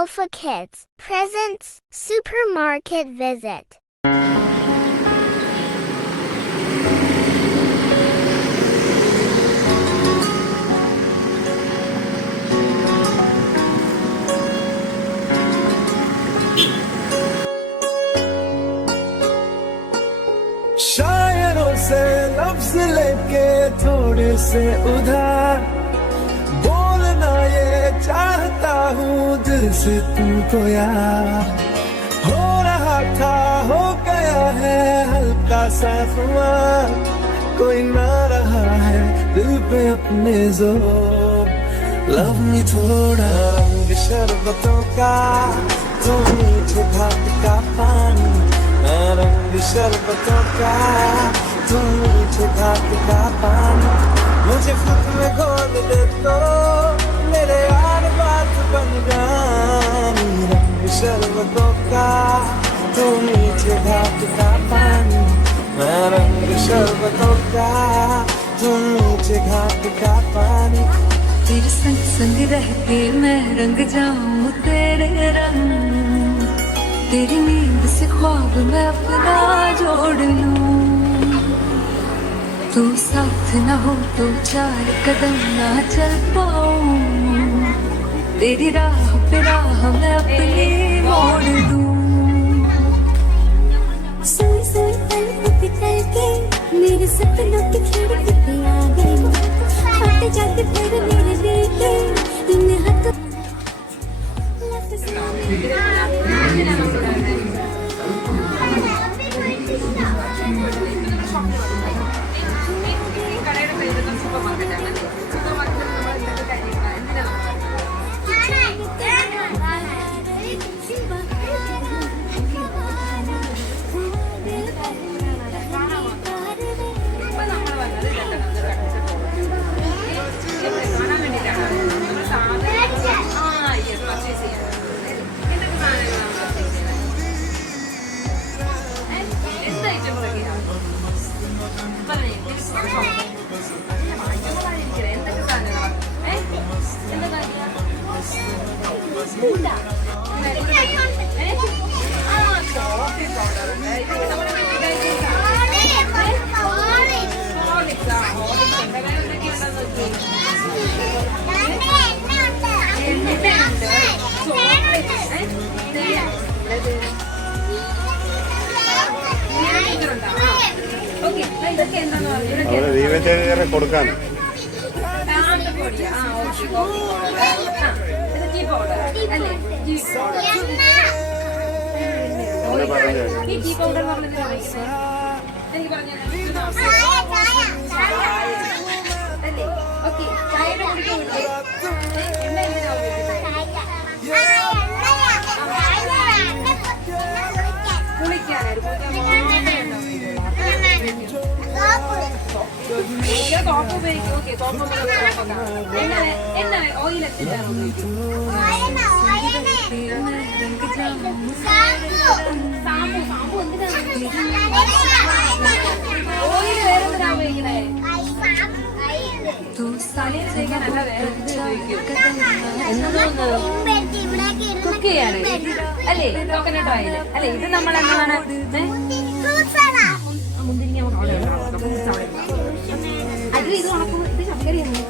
Alpha Kids presents Supermarket Visit. शायरों से लफ्ज लेके थोड़े से उधार बोलना ये चाहता हूँ दिल से तुमको यार हो रहा था हो गया है हल्का सा खुमार कोई ना रहा है दिल पे अपने जोर लव मी थोड़ा रंग शरबतों का तो मीठे घाट का पानी रंग शरबतों का तुम मीठे घाट का पानी मुझे खुद में घोल दे तो मेरे यार बात बन जानी रंग शरबतों का तुम मीठे घाट का पानी मैं रंग शरबतों का तुम मीठे घाट का पानी तेरे संग संग रह के मैं रंग जाऊं तेरे रंग तेरी नींद से ख्वाब मैं अपना जोड़ लूं तू साथ ना हो तो चार कदम ना चल पाऊं तेरी राह पे राह मैं अपनी मोड़ दूं सोई सोई पल पिघल के मेरे सपनों की खिड़की पे आ गई हट जाके फिर मेरे दिल के इन हाथों കൊടുക്കാൻ കുക്ക് ചെയ്യാണ് അല്ലേ കോക്കനട്ട് ഓയിൽ അല്ലെ ഇത് നമ്മൾ എന്താണ് അത് ഇത് ഉണക്കും ഇത് ചക്കരയാണ്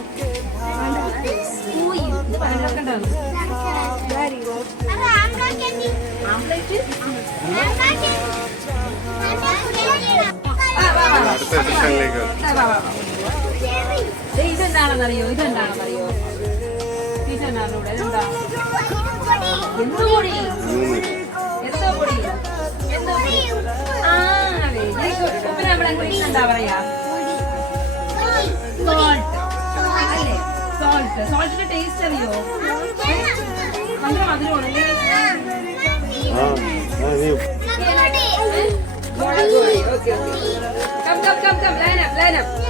ഇത് പനങ്ങളൊക്കെ ഉണ്ടാവും ഇതെന്താണെന്നറിയോ ഇതെന്താണെന്നറിയോ ഇതെന്താണെന്നൂടെ ഇതെന്താ എന്തോ പൊടി എന്തോ പൊടി എന്തോ ആ ഉപ്പിന് നമ്മുടെ ഇംഗ്ലീഷ് എന്താ പറയാ സോൾട്ട് അല്ലേ സോൾട്ട് സോൾട്ടിന്റെ ടേസ്റ്റ് അറിയോ ഭയങ്കര മധുരമാണല്ലേ ഓക്കെ കം ലൈൻ അപ്പ്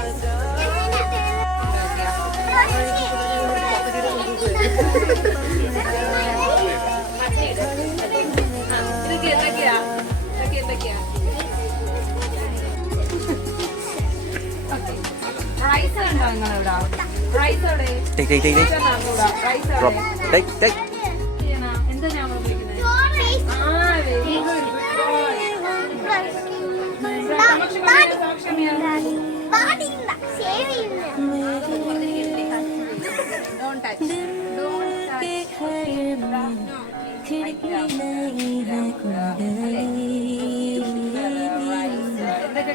ഇതൊക്കെയാ റൈസ് ഉണ്ടോ നിങ്ങളിവിടെ റൈസ് എവിടെ റൈസ് എവിടെ എന്താ ഞാൻ ഉപയോഗിക്കുന്നത്? ആ വെരി ഗുഡ്. Don't touch. എന്തൊക്കെ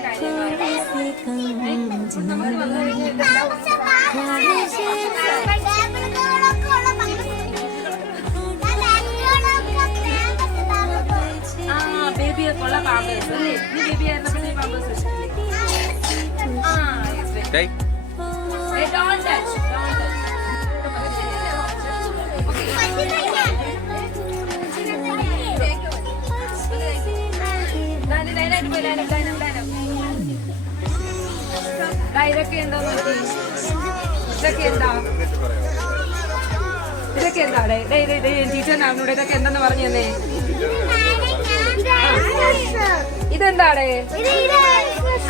ബേബിയെ കൊള്ള പാമ്പേഴ്സ് അല്ലേ? നീ ബേബി ആയിരുന്നപ്പോൾ നീ Pampers ഇട്ടില്ലേ? Don't touch. Don't touch. ഇതൊക്കെ എന്താ ഇതൊക്കെ എന്താ ടീച്ചറിനാണൂടെ ഇതൊക്കെ എന്തെന്ന് പറഞ്ഞു തന്നെ? ഇതെന്താണ്?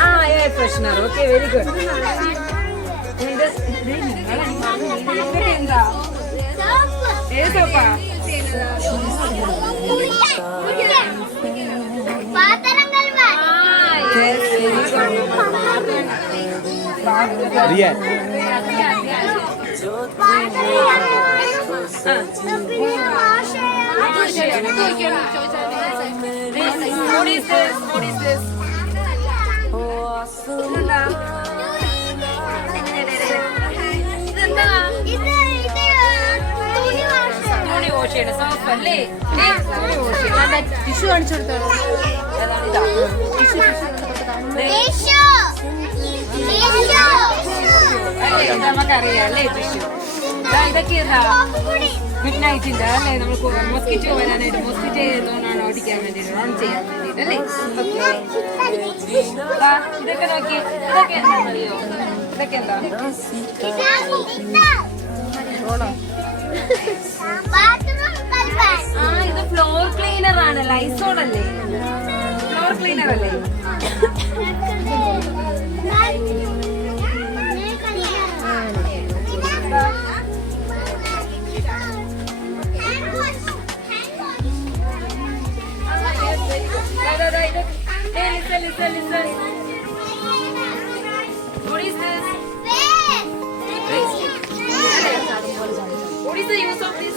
ആ air freshener. Okay very good. ഇതൊക്കെ എന്താ? ഏത് സോപ്പാ? ടിഷ്യൂ കാണിച്ചു കൊടുത്തോളൂ. നമുക്കറിയാം അല്ലേ ടിഷ്യൂ? ഇതൊക്കെ എന്താ? ഗുഡ് നൈറ്റിന്റെ അല്ലേ? നമുക്ക് മോസ്കിറ്റോ വരാനായിട്ട് മോസ്കിറ്റോ ലോണാണ് ഓടിക്കാൻ വേണ്ടിയിട്ട് റൺ ചെയ്യാൻ വേണ്ടിയിട്ട് അല്ലേ? ഇതൊക്കെ നോക്കി. ഇതൊക്കെ എന്താ അറിയോ? ഇതൊക്കെ എന്താ? ആ ഇത് ഫ്ലോർ ക്ലീനർ ആണ്. ലൈസോൾ അല്ലേ? ഫ്ലോർ ക്ലീനർ അല്ലേ? Listen. What is this? What is the use of this?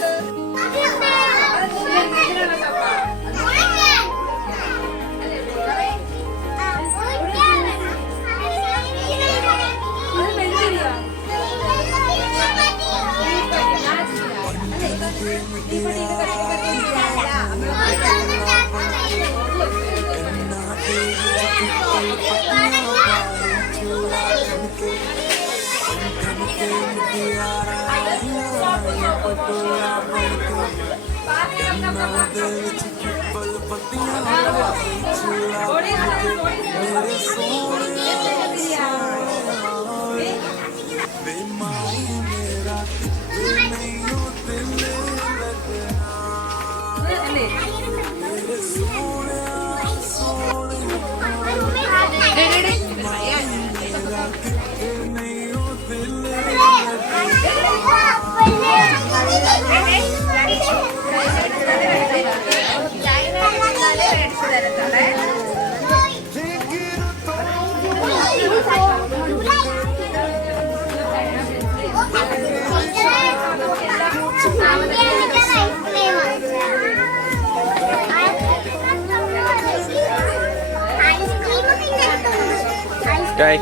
Okay.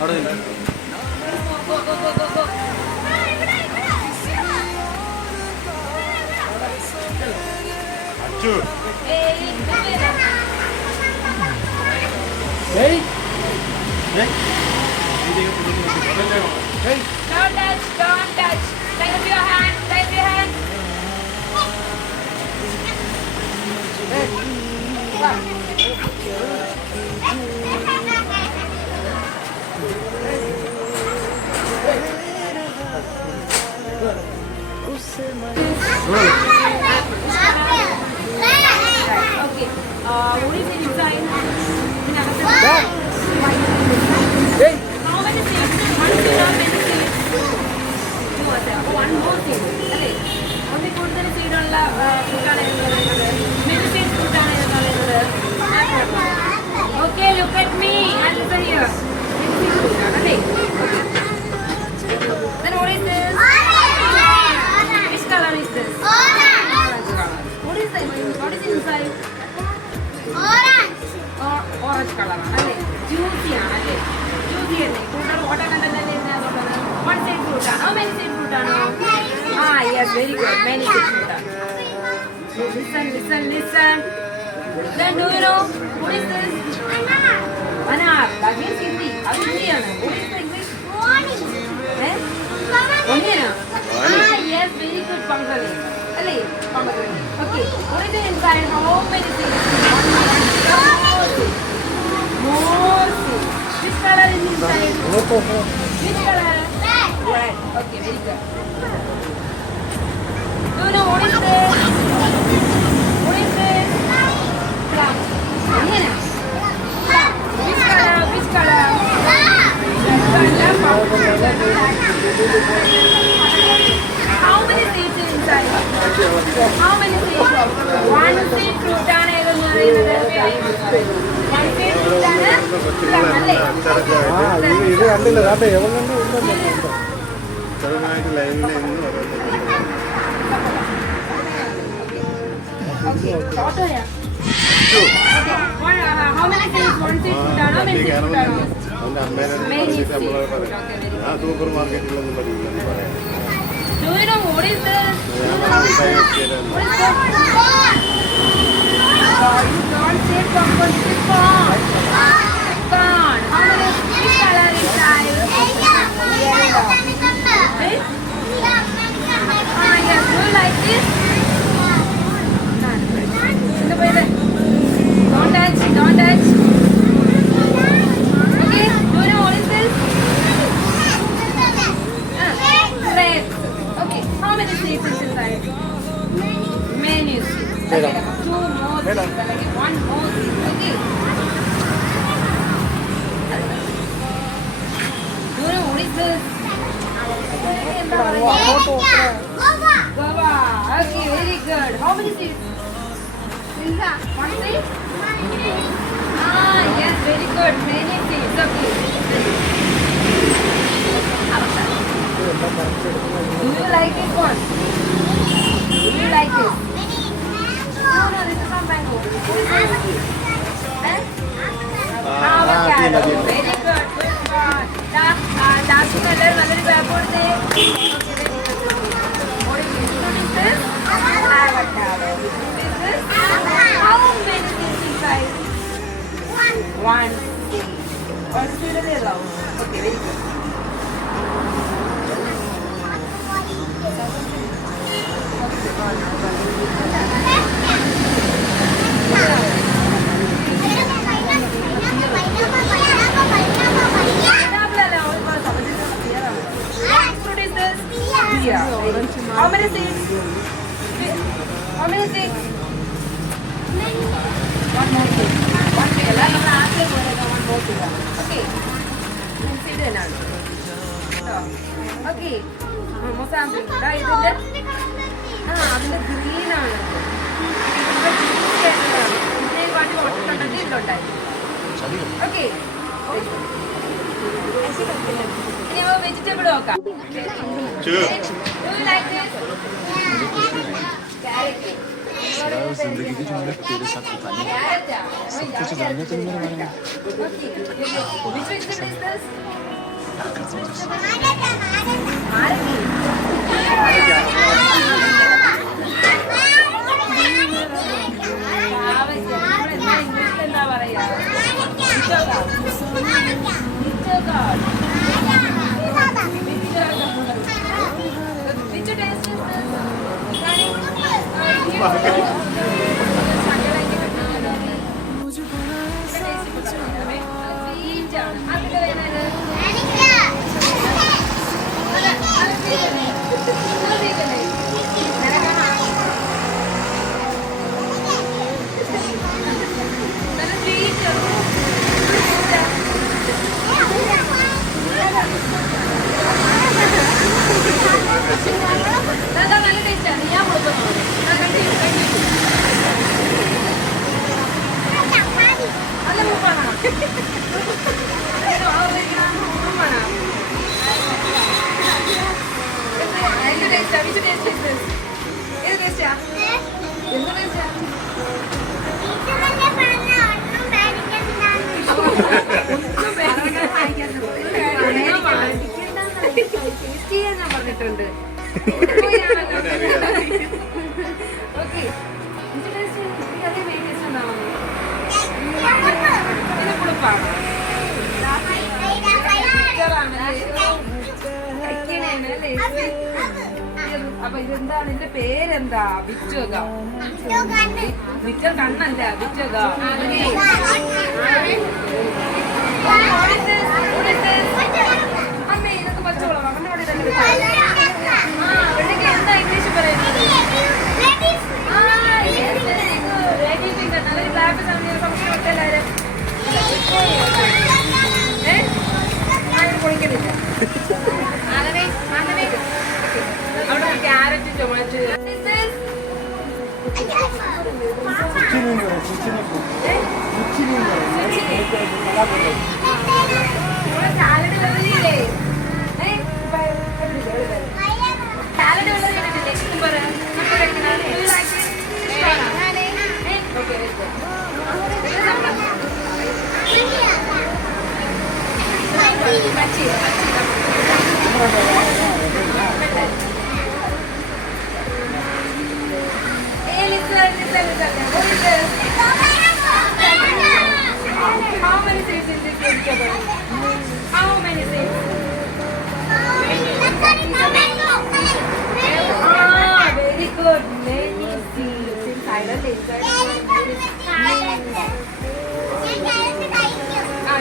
അവിടെ നിന്ന് Achu Hey! Hey! Don't touch! Don't touch! Save your hand! Save your hand! Okay. What is the design? How many seats? One seat or many seats? One more seat. അല്ലേ? ഒന്നിൽ കൂടുതൽ സീറ്റുള്ള fruit-ആണ് ഏതെന്ന് പറയുന്നത്. Many seat fruit-ആണ് ഏതെന്ന് പറയുന്നത്. Okay, look at me and listen here. Many seat fruit-ആണ് അല്ലേ? Then what is this? Which color is this? Orange color. What is this? What is inside? Orange color ആണ് അല്ലേ? Juicy ആണ് അല്ലേ? Juicy അല്ലേ? കൂടുതൽ water content അല്ലേ ഇതിനകത്തുള്ളത്? One seed fruit ആണോ? Many seed fruit ആണോ? Yes, very good. Many seed fruit ആണ്. Listen. Then do you know what is this? Anar. That means Hindi. അത് ഹിന്ദിയാണ്. What is the English? Onion. Yes, very good. Pomegranate. അല്ലേ? Pomegranate. Okay. What is the inside? How many seeds? More seeds. Which color is inside? Which color? Red. Okay, very good. Do you know what is this? What is this? Plum. Onion. Plum. Which color? Which color? How many seeds is inside? How many seeds? One seed fruit ആണ് ഏതെന്ന് പറയുന്നത്. One seed fruit ആണ് plum അല്ലേ? ഇത് കണ്ടില്ല അതെ എവന്നുണ്ട് ചെറുതായിട്ട് ലൈനിൽ എന്ന് ഓട്ടോയാ? How many seeds? One seed fruit ആണോ? Many seed fruit ആണോ? Many seeds. ആ സൂപ്പർ മാർക്കറ്റിലൊന്നും പറ്റില്ല പറയാം. Do you know what is this? What is this? You don't say popcorn, it's corn. Corn. How many? Which color is that? Yellow. This? Yes. Do you like this? Don't touch. Okay. Do you know what is this? Grapes. Okay. How many seeds is inside? Many seeds. Okay. Two more seeds. Like one more seed. Okay. Do you know what is this? Guava. Okay, very good. How many seeds? One seed? Yes, very good. Many seeds. Okay. Do you like this one? Do you like this? No, this is not mango. What is this? Avocado. Very good. Good one. Dashu color, another paper. What is this? Avocado. Is this? How many seeds inside? One seed. One seed is allowed. Okay, very good. How many seeds? How many seeds? One more seed. One seed. One more seed. Okay. One seed enough. Okay. Mozambique. ഇതിന്റെ അതിന്റെ green ആണ്. ഇതിനെ കാട്ടി ഓട്ടുണ്ടെങ്കിൽ ഇതിലുണ്ടായി. Okay. ഇനി നമ്മൾ vegetable നോക്കാം. Do you like this? Carrot. Which vegetable is this? എന്താ പറയാ? Which taste is this? എന്താ നിന്റെ പേരെന്താ? വിറ്റോക. വിറ്റോ കണ്ണല്ല, വിറ്റോക. അമ്മേ ഇതൊക്കെ പച്ചവെള്ളം അവനോട് ഇതന്നെ വെള്ളിക്ക് എന്താ ഇംഗ്ലീഷ് പറയുന്നത്? നല്ലൊരു ബ്ലാക്ക് സംശയം എല്ലാവരും പൊളിക്കുന്നില്ല. അവിടെ ക്യാരറ്റ് ടൊമാറ്റോ സാലഡ് വെള്ളരിയില്ലേ? സാലഡ് വെള്ളരി How many seeds in this vegetable? How many seeds? Very good. Many seeds inside a laser.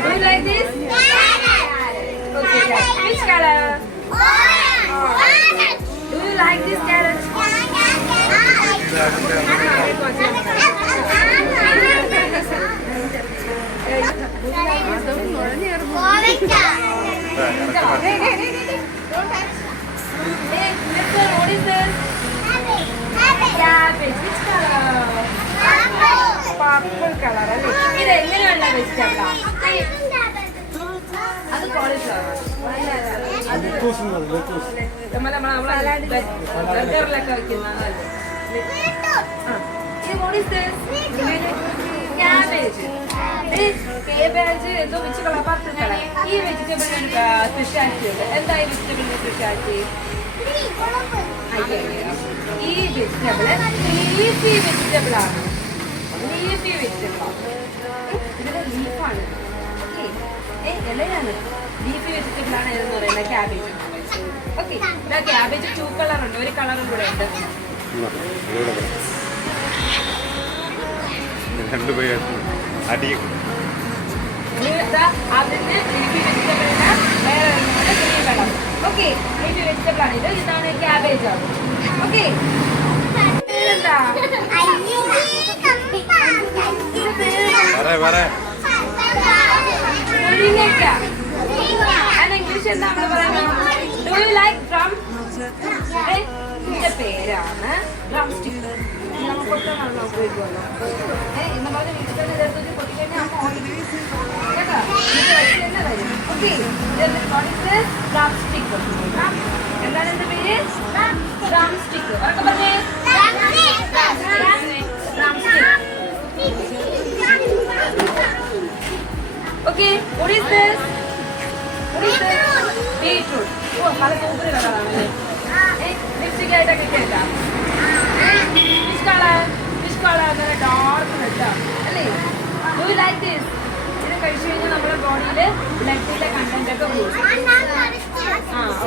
Do you like this? Okay, which color? Do you like this carrot? What is this? Cabbage. Which color? Purple color. ഇത് എങ്ങനെയുള്ള വെജിറ്റബിളാ? അത് cauliflower. ബർഗറിലൊക്കെ വെക്കുന്നതല്ലേ? What is this? Cabbage. Cabbage എന്തോ വെച്ച് കളപ്പാത്തുകളെ. ഈ വെജിറ്റബിളിന് speciality ഉണ്ട്. എന്താ ഈ വെജിറ്റബിളിന്റെ speciality? ഈ വെജിറ്റബിള് ലീഫി വെജിറ്റബിൾ ആണ്. ലീഫി വെജിറ്റബിൾ ഇതിന്റെ ലീഫാണ്. ഇലയാണ്. ലീഫി വെജിറ്റബിൾ ആണ് ഇതെന്ന് പറയുന്നത് ക്യാബേജ്. ഓക്കെ, ക്യാബേജ് 2 കളർ ഉണ്ട്. ഒരു കളറും കൂടെ ഉണ്ട്. അതിന് ലീഫി വെജിറ്റബിളിന് വേറെ green colour. Okay, leafy vegetable ആണ് ഇത്. ഇതാണ് ക്യാബേജ് ആണ്. ഓക്കെ, പേരെന്താ? മുരിങ്ങയ്ക്ക. അതിന് ഇംഗ്ലീഷ് എന്താ നമ്മൾ പറയുന്നത്? Do you like drum? ഇതിന്റെ പേരാണ് ഡ്രം സ്റ്റിക്ക്. നമ്മൾ പൊട്ടാണല്ലോ ഉപയോഗിക്കുമല്ലോ. ഇന്ന് പറഞ്ഞ വീട്ടിൽ തന്നെ ഇതെടുത്ത് പൊട്ടിക്കഴിഞ്ഞാൽ അമ്മ ഓടി കേട്ടോ. ഇത് വെച്ച് തന്നെ തരും. Okay, drum stick. എന്താണ് എന്റെ പേര്? Drum stick. ഉറക്കെ പറഞ്ഞേ. Drum stick. Okay, what is this? What is this? Beetroot. Oh, പല കൂപ്പര് കളറാണല്ലേ. ലിപ്സ്റ്റിക് ആയിട്ടൊക്കെ കേട്ടാ. Which color? Which color? അങ്ങനെ ഡാർക്ക് റെഡ് അല്ലേ? Do you like this? ഇത് കഴിച്ചു കഴിഞ്ഞാൽ നമ്മുടെ ബോഡിയില് ബ്ലഡിലെ കണ്ടന്റ് ഒക്കെ കൂടും.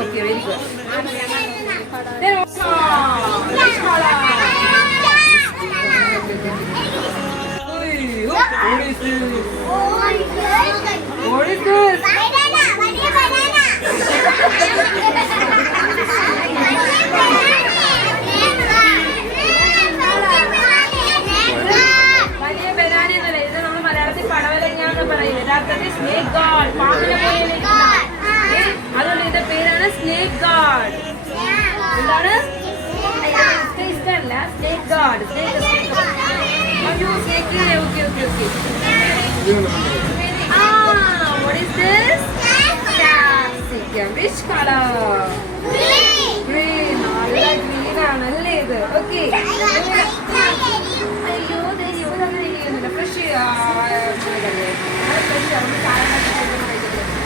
Okay, very good. Which color? What is this? What is this? വലിയ ബനാന എന്നല്ല, ഇത് നമ്മൾ മലയാളത്തിൽ പടവലങ്ങാന്ന് പറയും. യഥാർത്ഥത്തിൽ സ്നേക് ഗാർഡ്. പാമ്പിനെ പോലെ അതുകൊണ്ട് ഇതിന്റെ പേരാണ് സ്നേക് ഗാർഡ്. എന്താണ്? ഇഷ്ടമല്ല, snake guard. What is this? Capsicum. Which color? Green. നല്ല green ആണല്ലേ ഇത്? Okay. അയ്യോ, ഫ്രഷ്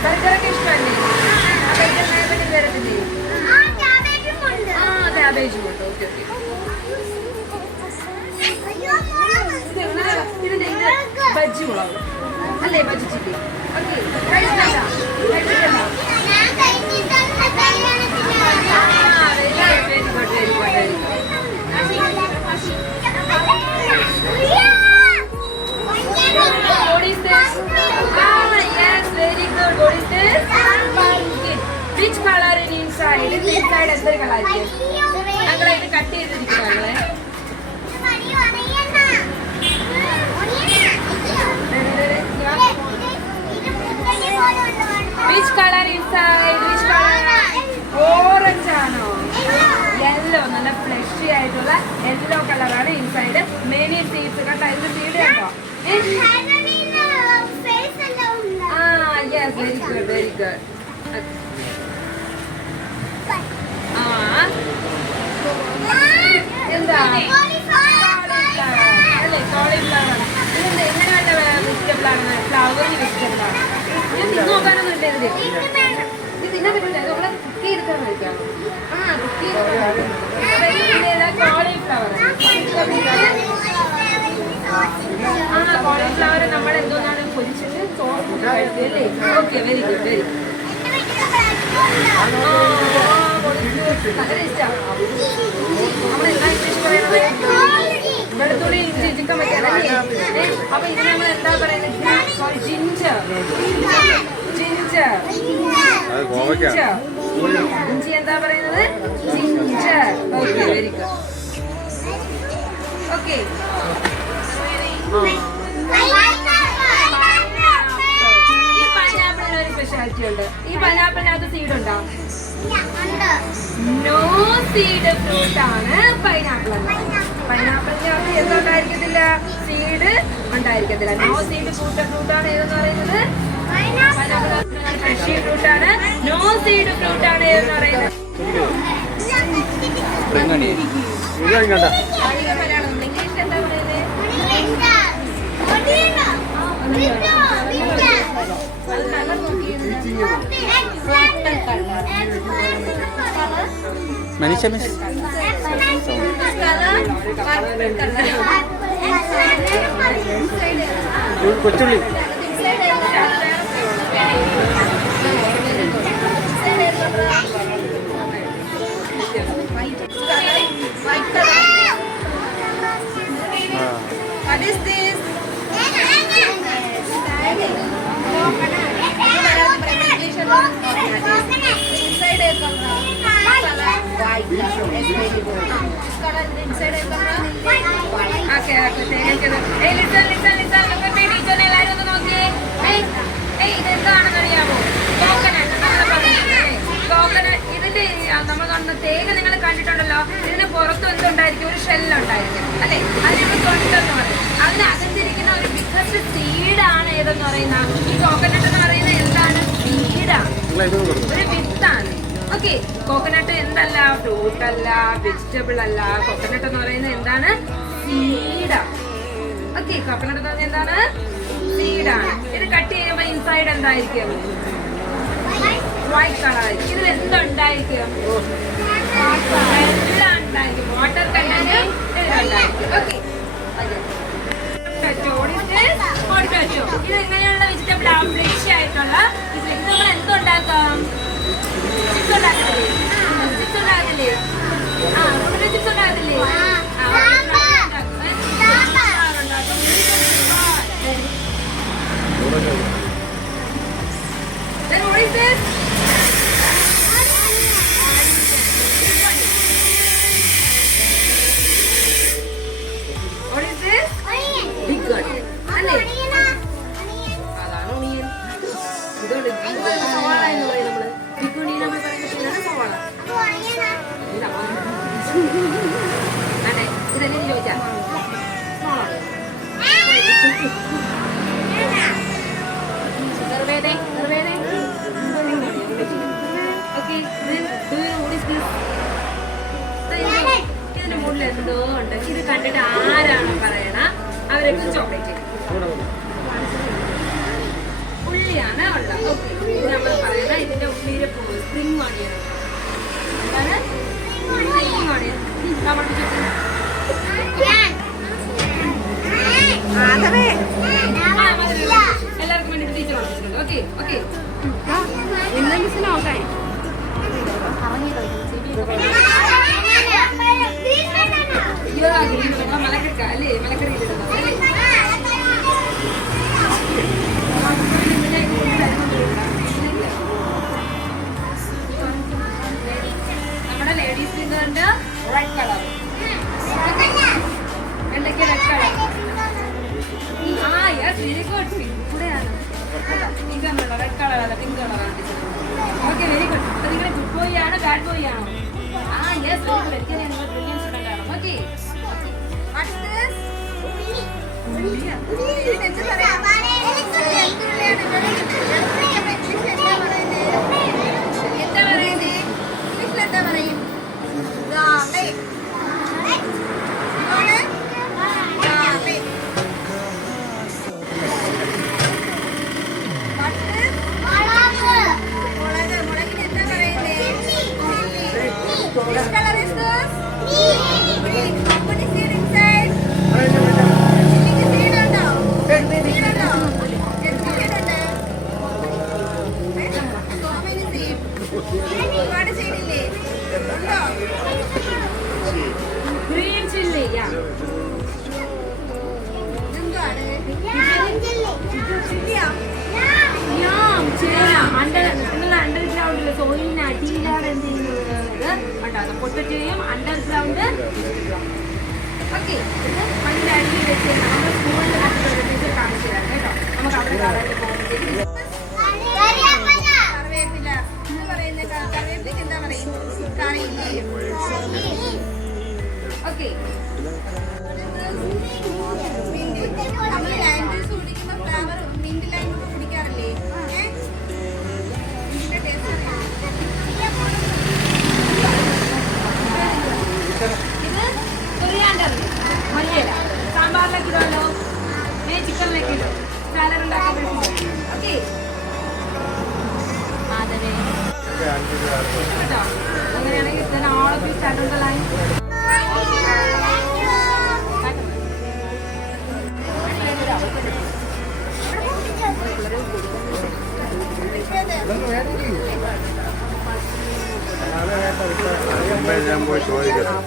ബർഗറൊക്കെ ഇഷ്ടമല്ലേ? ബർഗറിനെ തരത്തില്ലേ? ക്യാബേജും ഉണ്ട്. Okay, okay. ബജ്ജി മുളക് അല്ലേ? ബജ്ജി ചില്ലി. ഓക്കെ, കഴിച്ചിട്ടല്ല. Very good, very good, very good. Yellow കളറാണ് ഇൻസൈഡ്. മെനി സീഡ്സ് കണ്ടോ, ഇതിന്റെ സീഡ് കണ്ടോ? Yes, very good, very good. എന്താ അല്ലേ, കോളിഫ്ലവർ. ഇതെന്താ എങ്ങനെയുള്ള വെജിറ്റബിൾ ആണ്? ഫ്ലവറി വെജിറ്റബിൾ ആണ്. ഞാൻ തിന്നു നോക്കാനൊന്നും ഇല്ല ഇതില്. ഇത് തിന്നാൻ പറ്റില്ല, ഇത് നമ്മളെ കുക്ക് ചെയ്തിട്ടാണ് കഴിക്കാം. കുക്ക് ചെയ്ത് കോളിഫ്ലവർ. കോളിഫ്ലവർ നമ്മൾ എന്തോന്നാണ് പൊരിച്ചിട്ട് ചോറ് കഴിക്കല്ലേ? Okay, very good, very good. നമ്മളെന്താ ഇംഗ്ലീഷ് പറയണത്? വെളുത്തുള്ളി ഇഞ്ചി ചിക്കൻ വെക്കാനല്ലേ? അപ്പൊ ഇത് നമ്മൾ എന്താ പറയുന്നത്? ജിഞ്ചർ. ജിഞ്ചർ. ജിഞ്ചർ. ഇഞ്ചി എന്താ പറയുന്നത്? Ginger. Okay, very good. Okay, ഈ പൈനാപ്പിളിന് ഒരു സ്പെഷ്യാലിറ്റി ഉണ്ട്. ഈ പൈനാപ്പിളിനകത്ത് സീഡ് ഉണ്ടോ? നോ സീഡ് ഫ്രൂട്ട് ആണ് പൈനാപ്പിൾ. പൈനാപ്പിളിനകത്ത് എന്തുണ്ടായിരിക്കത്തില്ല? സീഡ് ഉണ്ടായിരിക്കത്തില്ല. നോ സീഡ് ഫ്രൂട്ട് ആണ് ഏതെന്ന് പറയുന്നത്? ഫ്രഷി ഫ്രൂട്ട് ആണ്. നോ സീഡ് ഫ്രൂട്ട് ആണ് ഏതെന്ന് പറയുന്നത്? ഇംഗ്ലീഷ് എന്താ പറയുന്നത്? മനീഷ മിസ് കൊച്ചുള്ളി What is this? എല്ലാരും ഒന്ന് നോക്കിയേ. ഇതെന്താണെന്നറിയാമോ? കോക്കനട്ട്. കോക്കനട്ട്. ഇതിന്റെ നമ്മൾ കാണുന്ന തേങ്ങ നിങ്ങൾ കണ്ടിട്ടുണ്ടല്ലോ. ഇതിന് പുറത്തും എന്തുണ്ടായിരിക്കും? ഒരു ഷെല്ലുണ്ടായിരിക്കും അല്ലെ? അതിനൊരു തൊണ്ടെന്ന് പറയും. അതിനകത്തിരിക്കുന്ന ഒരു ബിഗ്ഗസ്റ്റ് സീഡാണ് ഏതെന്ന് പറയുന്ന ഈ കോക്കനട്ട് എന്ന് പറയുന്നത്. എന്താണ്? സീഡാണ്, ഒരു വിത്താണ്. ഓക്കെ, കോക്കനട്ട് എന്തല്ല? ഫ്രൂട്ട് അല്ല, വെജിറ്റബിൾ അല്ല. കോക്കനട്ട് എന്ന് പറയുന്നത് എന്താണ്? സീഡാണ്. ഓക്കെ, കോക്കനട്ട് എന്ന് പറഞ്ഞാൽ എന്താണ്? സീഡാണ്. ഇത് കട്ട് ചെയ്യുമ്പോൾ ഇൻസൈഡ് എന്തായിരിക്കും? White colour. ഇതിൽ എന്തുണ്ടായിരിക്കും? വെള്ളം ഉണ്ടായിരിക്കും. വാട്ടർ കണ്ടന്റ് ഉണ്ടായിരിക്കും. ഓക്കെ, ഇത് എങ്ങനെയുള്ള വെജിറ്റബിൾ ആ? ഫ്രഷ് ആയിട്ടുള്ള ഇത് നമ്മൾ എന്തുണ്ടാക്കാം? ചിപ്സ് ഉണ്ടാക്കത്തില്ലേ? ചിപ്സ് ഉണ്ടാകത്തില്ലേ? ചിപ്സ് ഉണ്ടാകത്തില്ലേ? Then what is this? What is this? Big onion. അല്ലേ? അതാണ് ഒണിയൻ. ഇതുകൊണ്ട് സവാള എന്ന് പറയും നമ്മള്. ബിഗ് ഒണിയൻ നമ്മൾ പറയുന്നത് സവാള. അതെ, ഇതെന്നെ ചോദിച്ചാ ഇതിന്റെ മുകളിൽ എന്തോ ഉണ്ട്. ഇത് കണ്ടിട്ട് ആരാണ് പറയണ അവരൊക്കെ ചോക്ലേറ്റ് ഉള്ളിയാണ് ഉള്ളത്. ഓക്കെ, ഇത് നമ്മൾ പറയണ ഇതിന്റെ ഉള്ളിലെ സ്പ്രിംഗ് ഓണിയൻ. എന്താണ് സ്പ്രിംഗ് ഓണിയൻ? നമ്മുടെ എല്ലാവർക്കും വേണ്ടി ടീച്ചർ പഠിപ്പിച്ചിട്ടുണ്ട്. ഓക്കെ ഓക്കെ, ഇന്ന് മിസ്സിന് നോക്കാൻ മലക്കക്ക അല്ലേ? മലക്കറി നമ്മുടെ ലേഡീസ് ഫിംഗറിന്റെ റെഡ് കളർ. എന്ത് പറയാ? എന്താ പറയുന്നേ? ഇംഗ്ലീഷിൽ എന്താ പറയും? ഗാമേ. ഇതാണ് ഗാമേ. മുളക്. മുളകിന് എന്താ പറയുന്നേ? Which color is this? Green. How many seed inside? ചില്ലിക്ക് seed ഉണ്ടോ? Seed ഉണ്ടോ? എത്ര seed ഉണ്ട്? So many seed. ഒരുപാട് seed ഇല്ലേ? ഉണ്ടോ? Green chilli, yeah. ഇതെന്താണ്? ചില്ലിയാ? Yam, chilli. അണ്ടർഗ്രൗണ്ടില് സോയിലിന് അടിയിലാണ് എന്ത് ചെയ്യുന്നത് ഉണ്ടാകുന്നത്. പൊട്ടറ്റോയും അണ്ടർഗ്രൗണ്ട്. ഓക്കെ, ഇത് മണ്ണിന്റെ അടിയിൽ വെച്ച് നമ്മുടെ സ്കൂളിൽ ടീച്ചർ കാണിച്ചു തരാം കേട്ടോ. നമുക്ക് അവിടെ കാണാൻ പോകുമ്പോഴത്തേക്ക് കറിവേപ്പില എന്ന് പറയുന്ന കറിവേപ്പിലക്ക് എന്താ പറയും? കറിയില്ലേ? ഓക്കെ, നമ്മൾ ലൈം ജ്യൂസ് കുടിക്കുമ്പോൾ ഫ്ലേവർ മിന്റ് ലൈം ഒക്കെ കുടിക്കാറില്ലേ? ഇത് കൊറിയാണ്ടർ മല്ലിയില. സാമ്പാറിലേക്ക് ഇടാലോ, ചിക്കനിലേക്ക് ഇടും, സാലഡ് ഉണ്ടാക്കാൻ. ഓക്കെ, മാതരേ കേട്ടോ. അങ്ങനെയാണെങ്കിൽ then all of you stand on the line. ഞാൻ പോയി ചോദിക്കാം.